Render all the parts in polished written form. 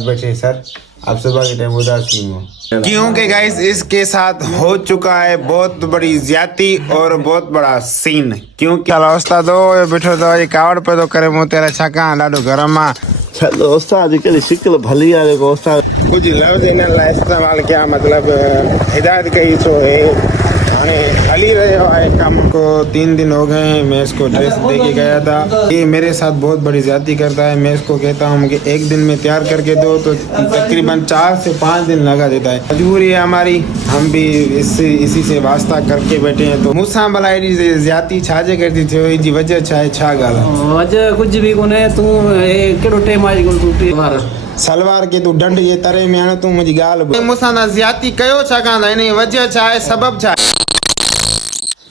बैठे सर, आप सुबह के टाइम उदासी हो क्योंकि गाइस इसके साथ हो चुका है बहुत बड़ी ज्यादती और बहुत बड़ा सीन। क्योंकि उस्ताद बैठो तो ये कावड़ पे तो करे मुँह तेरा छका ॾाढो गरम आ। चलो उस्ताद कहिड़ी शिकिल भली आहे जेको उस्ताद कुछ लफ्ज़ इन लाइ इस्तेमाल किया, मतलब हिदायत कई सो है हाणे हली रहियो आहे कम को 3 दिन हो गए हैं। मैं इसको ड्रेस दे के गया था, ये मेरे साथ बहुत बड़ी ज्यादती करता है। मैं इसको कहता हूँ कि 1 दिन में तैयार करके दो तो तकरीबन 4 से 5 दिन लगा देता है। मजबूरी है हमारी, हम भी इसी से वास्ता करके बैठे हैं। तो मूंसां भला एडी ज्यादती छाजे करती थियो, इनजी वजह छा आहे, छा ॻाल्हि आहे? वजह कुछ भी कोने। तू केड़ो टाइम आई कोन तू वार सलवार के तू डंड ये तरे में आने, तू मुझी गाल मूंसां ना ज्यादती कयो छा कांदा, इन वजह छा है, सबब छा है?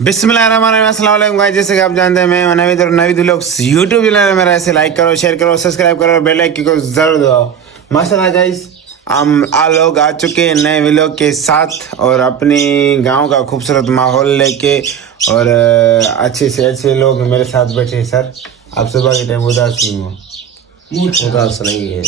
बिस्मिल्लाहिर्रहमानिर्रहीम, अस्सलाम वालेकुम गाइस। जैसे कि आप जानते हैं मैं नवीद व्लॉग्स यूट्यूब चैनल है मेरा, ऐसे लाइक करो, शेयर करो, सब्सक्राइब करो और बेल आइकन को जरूर दबाओ। माशाल्लाह गाइस, हम लोग आ चुके हैं नए व्लॉग के साथ और अपनी गांव का खूबसूरत माहौल लेके, और अच्छे से अच्छे लोग मेरे साथ बैठे हैं। सर, आप सुबह के टाइम उदासी हो? उदास नहीं है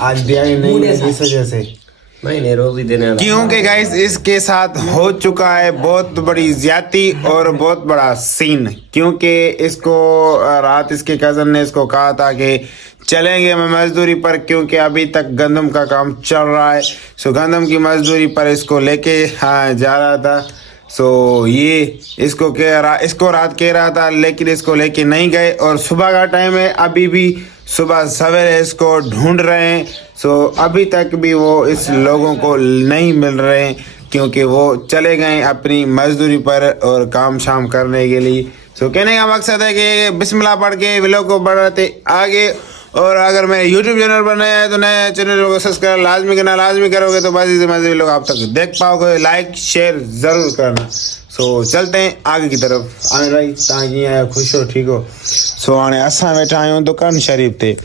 आज दिहाड़ी नहीं है इस वजह से? नहीं रोज ही देने। क्योंकि गाइस इसके साथ हो चुका है बहुत बड़ी ज्यादती और बहुत बड़ा सीन। क्योंकि इसको रात इसके कजन ने इसको कहा था कि चलेंगे मैं मजदूरी पर, क्योंकि अभी तक गंदम का काम चल रहा है। सो गंदम की मजदूरी पर इसको लेके जा रहा था। सो ये इसको रात कह रहा था, लेकिन इसको लेके नहीं गए। और सुबह का टाइम है, अभी भी सुबह सवेरे इसको ढूंढ रहे हैं। सो अभी तक भी वो इस लोगों को नहीं मिल रहे हैं, क्योंकि वो चले गए अपनी मजदूरी पर और काम शाम करने के लिए। सो कहने का मकसद है कि बिस्मिल्लाह पढ़ के व्लॉग को बढ़ाते आगे। और अगर मैं यूट्यूब चैनल पर नया है तो नए चैनल को सब्सक्राइब लाजमी करना, लाजमी करोगे तो मज़ीद से मज़ीद लोग आप तक देख पाओगे। लाइक शेयर ज़रूर करना। सो चलते हैं आगे की तरफ। आने भाई तव्हां कीअं आहियो, खुश हो, ठीक हो? सो हाणे असां वेठा आहियूं दुकान शरीफ़ ते।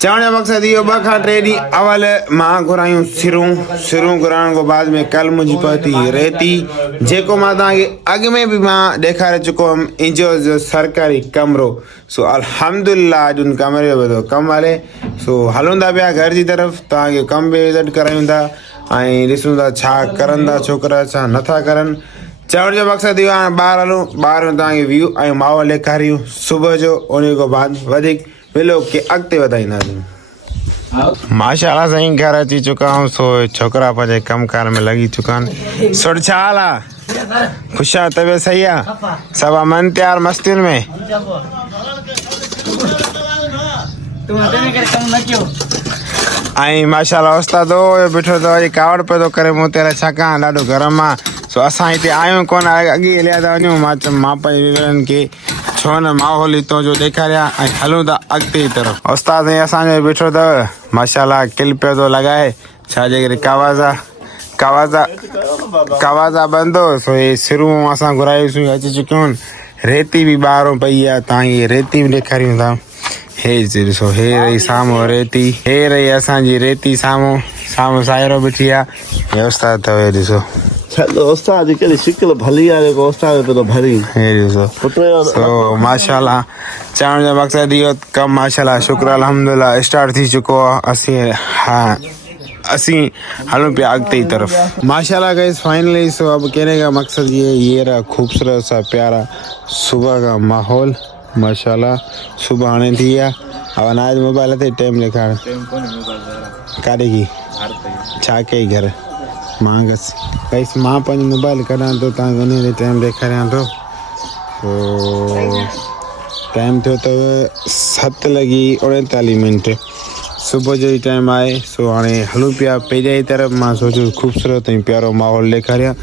चवण जो मक़सदु इहो 2 खां 3 ॾींहं अवल मां घुरायूं सिरूं घुराइण खां बाद में कल मुंहिंजी पहुती रेती, जेको मां तव्हांखे अॻु में बि मां ॾेखारे चुको हुअमि, इंजो सरकारी कमिरो। सो अल्हम्दुलिल्लाह अॼु उन कमरे में तो कमु हले। सो हलूं था पिया घर जी तरफ़, तव्हांखे कमु बि विज़िट करायूं था ऐं ॾिसूं था छा करनि था छोकिरा, छा नथा करनि। चवण जो मक़सदु इहो आहे ॿाहिरि हलूं, ॿाहिरि में तव्हांखे व्यू ऐं माहौल ॾेखारियूं सुबुह जो, उन खां बाद वधीक व्लॉग के अॻिते वधाईंदासीं। माशाल्लाह साईं, घर अची चुका हूं। सो छोकिरा पंहिंजे कमकार में लॻी चुका आहिनि। सुर छा हाल आहे? ख़ुशि आहे? तबियत सही आहे? सभु अमन तयार मस्तियुनि में? ऐं माशाल्लाह उस्ताद बीठो अथव, ये कावड़ पे थो करे मुंहुं तेरा छका ॾाढो गरम आहे। सो असां हिते आहियूं कोन, अॻे हलिया था वञूं। मां पंहिंजे विवरनि खे छो न माहौल हितां जो ॾेखारिया ऐं हलूं था अॻिते जी तरफ़। उस्ताद असांजो बीठो अथव, माशाल्लाह किल पियो थो लॻाए, छाजे करे कवाज़ा बंदि हो। सो ये सिरूं असां घुरायूंसीं, अची चुकियूं आहिनि। रेती बि ॿाहिरों पई आहे, तव्हांखे रेती बि ॾेखारियूं था। हे ॾिसो, हे रही साम्हूं रेती, हे रही असांजी रेती साम्हूं साहिरो बीठी आहे। हे उस्ताद अथव, हे ॾिसो। चलो उस्ताद कहिड़ी शिकिल भली आहे जेको उस्ताद पे तो भरी। हे ॾिसो। सो माशाल्लाह, चवण जो मक़सदु इहो कमु माशाल्लाह शुक्र अल्हम्दुलिल्लाह स्टार्ट थी चुको आहे। असीं हलूं पिया अॻिते की तरफ। माशाल्लाह गाइस फाइनली। सो अब कहने का मकसद ये रहा खूबसूरत सा प्यारा सुबह का माहौल। माशाल्लाह सुबह आने थी है। अब अनाज मोबाइल ते टाइम लिखा काॾे की छा कई घर मांगस गाइस। मां पंहिंजो मोबाइल कढां थो, तव्हांखे उन टाइम ॾेखारियां थो। टाइम थियो अथव 7:39 सुबुह जो ही टाइम आहे। सो हाणे हलूं पिया पेजा जी तरफ़। मां सोचियो ख़ूबसूरत ऐं प्यारो माहौल ॾेखारियां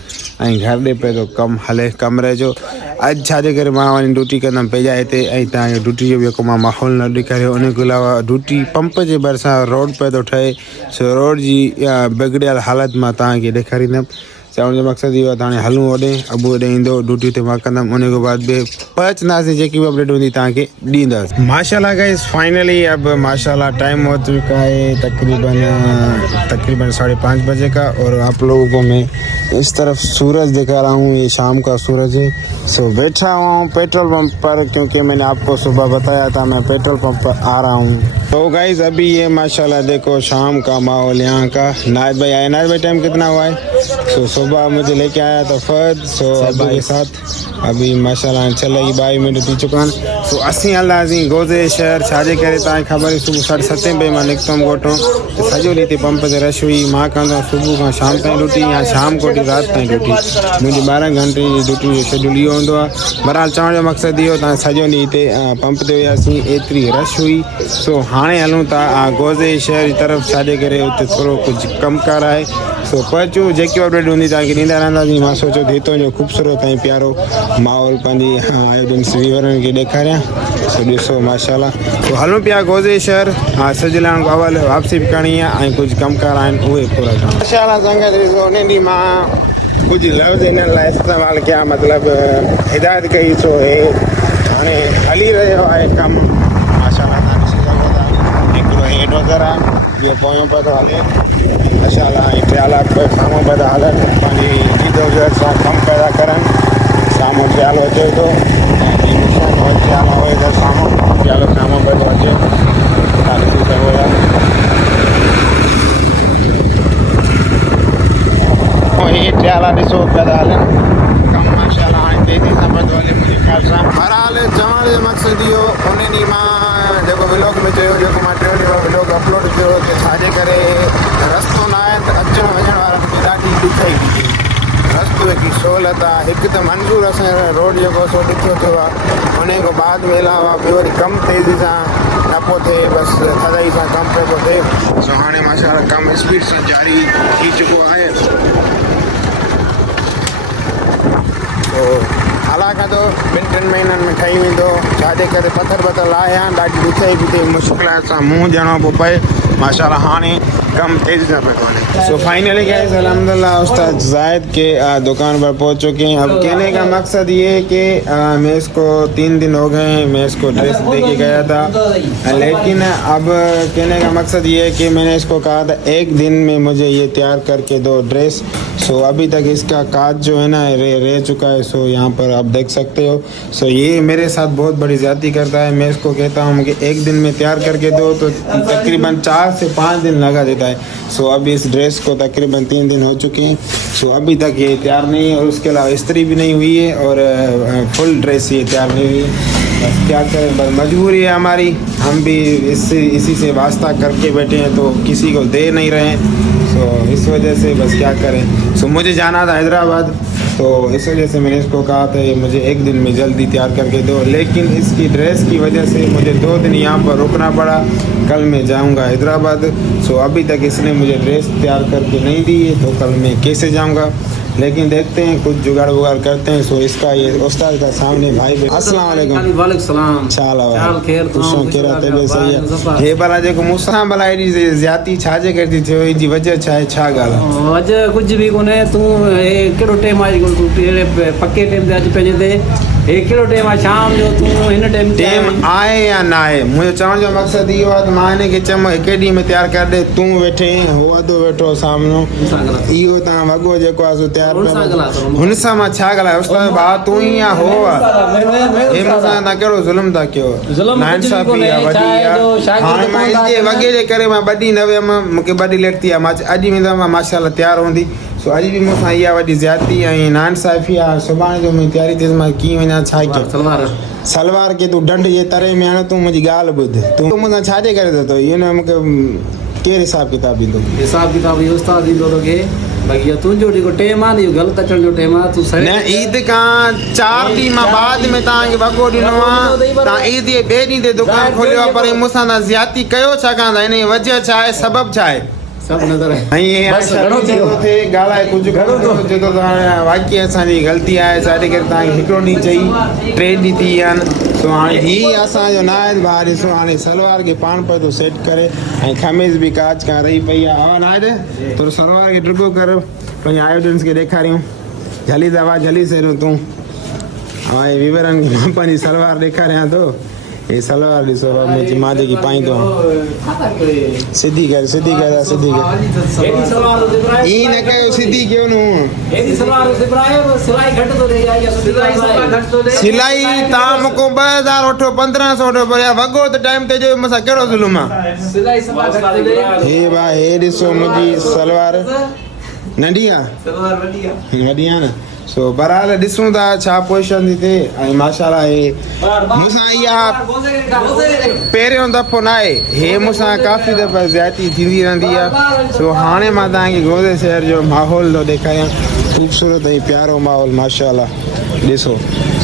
ऐं घर ॾे पियो थो कमु हले कमरे जो। अॼु छाजे करे मां वञी ड्यूटी कंदमि पेजा हिते, ऐं तव्हांखे ड्यूटी जो जेको मां माहौल न ॾेखारियो। उन खां अलावा ड्यूटी पंप जे भरिसां रोड पियो थो ठहे। सो रोड जी बिगड़ियल हालत मां तव्हांखे ॾेखारींदुमि। चवण जो मक़सदु इहो आहे त हाणे हलूं होॾे अबू होॾे ईंदो ड्यूटी ते मां कंदमि उन खां बाद बि पहुचंदासीं जेकी बि अपडेट हूंदी तव्हांखे ॾींदासीं माशाल्लाह गाइस फाइनली अब माशाल्लाह टाइम हो चुका है तकरीबन 5:30 बजे का और आप लोगों को मैं इस तरफ सूरज दिखा रहा हूँ ये शाम का सूरज है सो बैठा हुआ हूँ पेट्रोल पंप पर क्योंकि मैंने आपको सुबह बताया था मैं पेट्रोल पंप पर आ रहा हूँ तो गाइस अभी ये माशाल्लाह देखो शाम का माहौल यहाँ का नायद भाई आए नायद भाई टाइम कितना हुआ है सो सुबह मुझे लेके आया था फर्द सो अबू के साथ अभी माशाल्लाह चलेगी 22 मिनट थी चुका है सो असीं हलंदासीं गोज़े शहर छाजे करे तव्हांखे ख़बर आहे सुबुह 7:30 बजे मां निकितमि ॻोठो त सॼो ॾींहुं हिते पंप ते रश हुई मां कंदो सुबुह खां शाम ताईं ड्यूटी या शाम को राति ताईं ड्यूटी मुंहिंजी 12 घंटे जी ड्यूटी जो शेड्यूल इहो हूंदो आहे बहरहाल चवण जो मक़सदु इहो तव्हां सॼो ॾींहुं हिते पंप ते हुयासीं एतिरी रश हुई सो हाणे हलूं था गोज़े शहर जी तरफ़ छाजे करे उते थोरो कुझु कमकार आहे सो पहुचूं जेकी अपडेट हूंदी तव्हांखे ॾींदा रहंदासीं मां सोचियो त हितां जो ख़ूबसूरत ऐं प्यारो माहौल पंहिंजी ऑडियंस व्यूअरनि खे ॾेखारियां सो ॾिसो माशाल्लाह सो हलूं पिया गोज़े शहर सजलाइण खां अवल वापसी बि करणी आहे ऐं कुझु कमकार आहिनि उहे पूरा करणा माशाल्लाह संगत ॾिसो उन ॾींहुं मां कुझु लफ़्ज़ इन लाइ इस्तेमालु कया मतिलबु हिदायत कई सो हे हाणे हली रहियो आहे कमु माशाल्लाह तव्हां ॾिसी सघो था हिकिड़ो हेड वग़ैरह आहे इहो पोयों पियो थो हले माशाल्लाह ऐं ट्रियाला साम्हूं पिया था हलनि पंहिंजी इधर सां कमु पिया था करनि साम्हूं ट्रियालो अचे थो ऐं ट्रियालो हुए इधर साम्हूं ट्रियालो साम्हूं पियो थो अचे तव्हां ॾिसी सघो था हे ट्रियाला ॾिसो पिया था हलनि कमु माशाल्लाह हाणे तेज़ी सां पियो थो हले मुंहिंजे ख़्याल सां बहरहाल चवण जो मक़सदु इहो उन ॾींहुं मां जेको व्लॉग में चयो जेको मां 3 ॾींहं व्लॉग अपलोड कयो कि छाजे करे रस्तो न आहे त अचण वञण वारनि खे ॾाढी ॾुखियाई थी थिए रस्तो की सहूलियत आहे हिकु त मंज़ूर असांजो रोड जेको सो ॾुखियो थियो आहे उन खां बाद में अलावा ॿियो वरी कमु तेज़ी सां न पियो थिए बसि थधाई सां कमु पियो थो थिए सो हाणे माशाल्लाह कमु स्पीड सां जारी थी चुको आहे तो हालांकि तो 2-3 महीननि में ठही वेंदो छाजे करे पथर लाहिया ॾाढी ॾुखियाई थी थिए मुश्किल सां मुंहुं ॾियणो पियो पए माशाल्लाह हाणे कम तेज़ी से बढ़वाने सो फाइनली गाइस अल्हम्दुलिल्लाह उस्ताद जायद के दुकान पर पहुंच चुके हैं अब कहने का मकसद ये है कि मैं इसको 3 दिन हो गए हैं मैं इसको ड्रेस दे के गया था लेकिन अब कहने का मकसद ये है कि मैंने इसको कहा था 1 दिन में मुझे ये तैयार करके दो ड्रेस सो अभी तक इसका काज जो है ना रह चुका है सो यहाँ पर आप देख सकते हो सो ये मेरे साथ बहुत बड़ी ज़्यादती करता है मैं इसको कहता हूँ कि 1 दिन में तैयार करके दो तो तकरीबन 4 से 5 दिन लगा देता है सो अभी इस ड्रेस को तकरीबन 3 दिन हो चुके हैं सो अभी तक ये तैयार नहीं है और उसके अलावा इस्त्री भी नहीं हुई है और फुल ड्रेस ये तैयार नहीं हुई है बस क्या करें बस मजबूरी है हमारी हम भी इसी से वास्ता करके बैठे हैं तो किसी को दे नहीं रहे हैं सो इस वजह से बस क्या करें सो मुझे जाना था हैदराबाद तो इस वजह से मैंने इसको कहा था ये मुझे 1 दिन में जल्दी तैयार करके दो लेकिन इसकी ड्रेस की वजह से मुझे 2 दिन यहाँ पर रुकना पड़ा कल मैं जाऊँगा हैदराबाद सो अभी तक इसने मुझे ड्रेस तैयार करके नहीं दी है तो कल मैं कैसे जाऊँगा लेकिन देखते हैं कुछ जुगाड़ वुगाड़ करते हैं सो इसका ये उस्ताद का सामने भाई अस्सलाम वालेकुम वालेकुम सलाम चाल चाल खैर खुशो केरा तेबे सही है हे भला जेको मूंसां भला एडी ज्यादती छाजे करती थियो जी वजह छा है छा ॻाल्हि आहे वजह कुछ भी कोने तू हे केड़ो टाइम आहे तू पक्के टाइम ते अज पंहिंजे ते हे केड़ो टाइम आहे शाम जो तू हिन टाइम आहे या न आहे मुंहिंजो चवण जो मक़सदु इहो आहे त मां हिन खे चयमि हिकु ॾींहं में तयारु कर ॾे तूं वेठे हो अधु वेठो साम्हूं इहो तव्हां वॻो जेको आहे सो तयारु हुन सां मां छा ॻाल्हायां उस्ताद भाउ तूं ई या हो आहे हे मूंसां तव्हां कहिड़ो ज़ुल्म था कयो नाइंसाफ़ी आहे वॾी आहे हाणे मां इनजे वॻे जे करे मां 2 ॾींहं न वियमि मूंखे 2 ॾींहं लेट थी आहे मां अॼु वेंदमि मां माशाल्लाह तयारु हूंदी सो अॼु बि मूंसां इहा वॾी ज़्यादती ऐं नाइंसाफ़ी आहे सुभाणे जो मुंहिंजी तयारी थी मां कीअं वञा छा कयां सलवार के तूं ढंढ जे तरे में हाणे तूं मुंहिंजी ॻाल्हि ॿुध तूं मूंसां छाजे करे थो इहो न मूंखे केरु हिसाब किताब ॾींदो हिसाब किताब इहो उस्ताद ॾींदो तोखे भई तुंहिंजो जेको टाइम आहे इहो ग़लति अचण जो टाइम आहे तूं न ईद खां 4 ॾींहं मां बाद में तव्हांखे वॻो ॾिनो आहे तव्हां ईद जे ॿिए ॾींहं ते दुकानु खोलियो आहे पर मूंसां तव्हां ज़्यादती कयो छाकाणि त हिन जी वजह छा आहे सबबु छा आहे सब नज़र आहे नहीं ये बस घणो थियो थे ॻाल्हाए कुझु घणो करो जो तो वाक़ई असांजी ग़लती आहे छाजे करे तव्हांखे हिकिड़ो ॾींहुं चई 3 ॾींहं थी विया आहिनि सो हाणे ही असांजो नाहिद भाउ ॾिसो हाणे सलवार खे पाण पियो थो सेट करे ऐं खमीज़ बि कांच खां रही पई आहे हा नाहिद थोरो सलवार खे ड्रिगो कर पंहिंजे ऑडियंस खे ॾेखारियूं झली दवा झली सहिरूं तूं हाणे विवरनि खे मां पंहिंजी सलवार ॾेखारियां थो ये सलवार ॾिसो मां जेकी पाईंदो आहियां सिधी कर एॾी सलवार तो दिबराए ई न कयो सिधी कयो न एॾी सलवार तो दिबराए सिलाई घटि तो ॾे या सिलाई घटि तो ॾे सिलाई तव्हां मूंखां 2000 वठो 1500 वठो पर यार वॻो त टाइम ते जो मूंसां कहिड़ो ज़ुल्म आहे सिलाई सभा घटि तो ॾे हे भाउ हे ॾिसो मुंहिंजी सलवार नंढी आहे सलवार वॾी आहे वॾी आहे न सो बहरहाल ॾिसूं था छा पोजीशन थी थिए ऐं माशाल्लाह हे मूंसां इहा पहिरियों दफ़ो न आहे हे मूंसां काफ़ी दफ़ा ज़्यादती थींदी रहंदी आहे सो हाणे मां तव्हांखे गोदे शहर जो माहौल थो ॾेखारियां ख़ूबसूरत ऐं प्यारो माहौल माशाल्लाह ॾिसो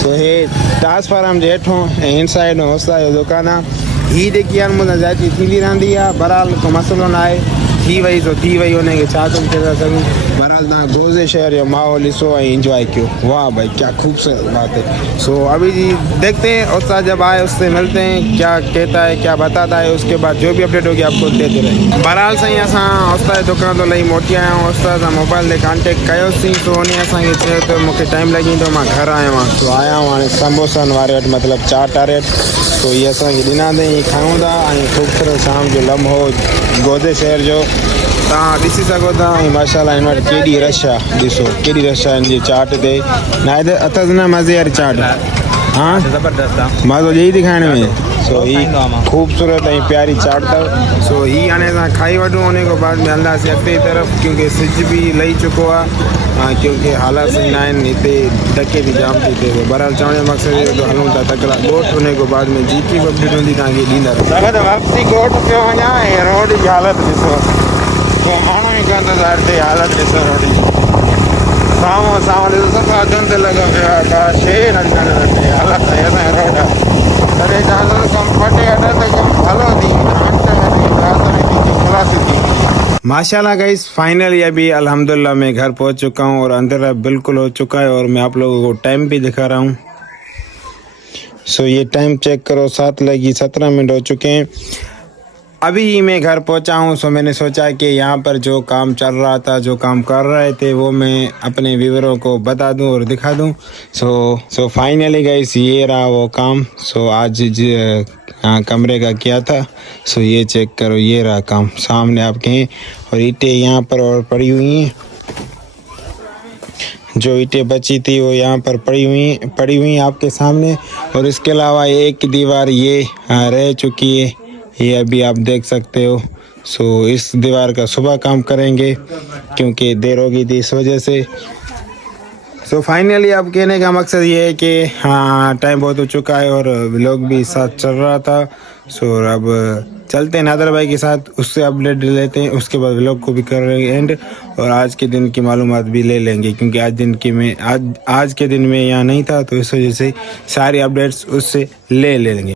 सो हे ट्रांसफार्म जे हेठों ऐं हिन साइड होसला जो दुकानु आहे हीअ जेकी आहे मूंसां ज़्यादती थींदी रहंदी आहे बहरहाल को मसइलो न आहे थी वई तो थी वई उनखे छा कमु करे था सघूं बहरहाल तव्हां गोज़े शहर जो माहौल ॾिसो ऐं इंजॉय कयो वाह भाई क्या खूबसूरत बात है सो अभी जी देखते हैं उस्ताद जब आए उससे मिलते हैं क्या कहता है क्या बताता है उसके बाद जो भी अपडेट होगी आपको देते रहेंगे बहरहाल साईं असां उस्ताद जी दुकान तो लही मोटी आया आहियूं उस्ताद सां मोबाइल ते कॉन्टेक्ट कयोसीं सो उन असांखे चयो त मूंखे टाइम लॻी वेंदो मां घर आयो आहियां सो आया आहियूं हाणे समोसनि वारे वटि मतिलबु चाट वारे वटि सो इहे असांखे ॾिना अथई खाऊं था ऐं ख़ूबसूरत शाम जो लम्हो गोदे शहर जो तव्हां ॾिसी सघो था ऐं माशाल्लाह हिन वटि केॾी रश आहे ॾिसो केॾी रश आहे हिन जी चाट ते नाहिद अथसि न मज़े वारी चाट हा ज़बरदस्त आहे मज़ो ॾेई थी खाइण में सो ही ख़ूबसूरत ऐं प्यारी चाट अथव सो ही हाणे असां खाई वठूं उन खां बाद में हलंदासीं अॻिते तरफ़ क्योंकि सिज बि लही चुको आहे क्योंकि हालात सही न आहिनि हिते धके बि जाम थी थिए बहरहाल चवण जो मक़सदु इहो त हलूं था तकड़ा ॻोठ उन खां बाद में जेकी बि अपडेट हूंदी तव्हांखे ॾींदा वापसी ॻोठ पियो वञा ऐं रोड जी हालत ॾिसो पोइ माण्हू ई कोन था हिते हालत ॾिसो रोड जी साम्हूं ॾिसो सफ़ा धुंध लॻो पियो आहे का शइ न ॾिसणु हालत आहे असांजो रोड आहे तॾहिं चाहे कमु फटे अॾ त कमु हलो थी खलासी थी माशाल्लाह गाइस फाइनली अभी अल्हम्दुलिल्लाह मैं घर पहुंच चुका हूँ और अंधेरा बिल्कुल हो चुका है और मैं आप लोगों को टाइम भी दिखा रहा हूँ सो ये टाइम चेक करो 7:17 हो चुके हैं अभी ही मैं घर पहुंचा हूँ सो मैंने सोचा कि यहाँ पर जो काम चल रहा था जो काम कर रहे थे वो मैं अपने व्यूअरों को बता दूँ और दिखा दूँ सो फाइनली गाइस ये रहा वो काम सो आज कमरे का किया था सो ये चेक करो ये रहा काम सामने आपके और ईंटें यहाँ पर और पड़ी हुई हैं जो ईंटें बची थी वो यहाँ पर पड़ी हुई हैं आपके सामने और इसके अलावा एक दीवार ये रह चुकी है ये अभी आप देख सकते हो सो इस दीवार का सुबह काम करेंगे क्योंकि देर हो गई थी इस वजह से सो फाइनली अब कहने का मकसद ये है कि हाँ टाइम बहुत हो चुका है और व्लॉग भी साथ चल रहा था सो अब चलते हैं नादर भाई के साथ उससे अपडेट लेते हैं उसके बाद व्लॉग को भी कर रहे हैं एंड और आज के दिन की मालूमात भी ले लेंगे क्योंकि आज के दिन में यहाँ नहीं था तो इस वजह से सारी अपडेट्स उससे ले लेंगे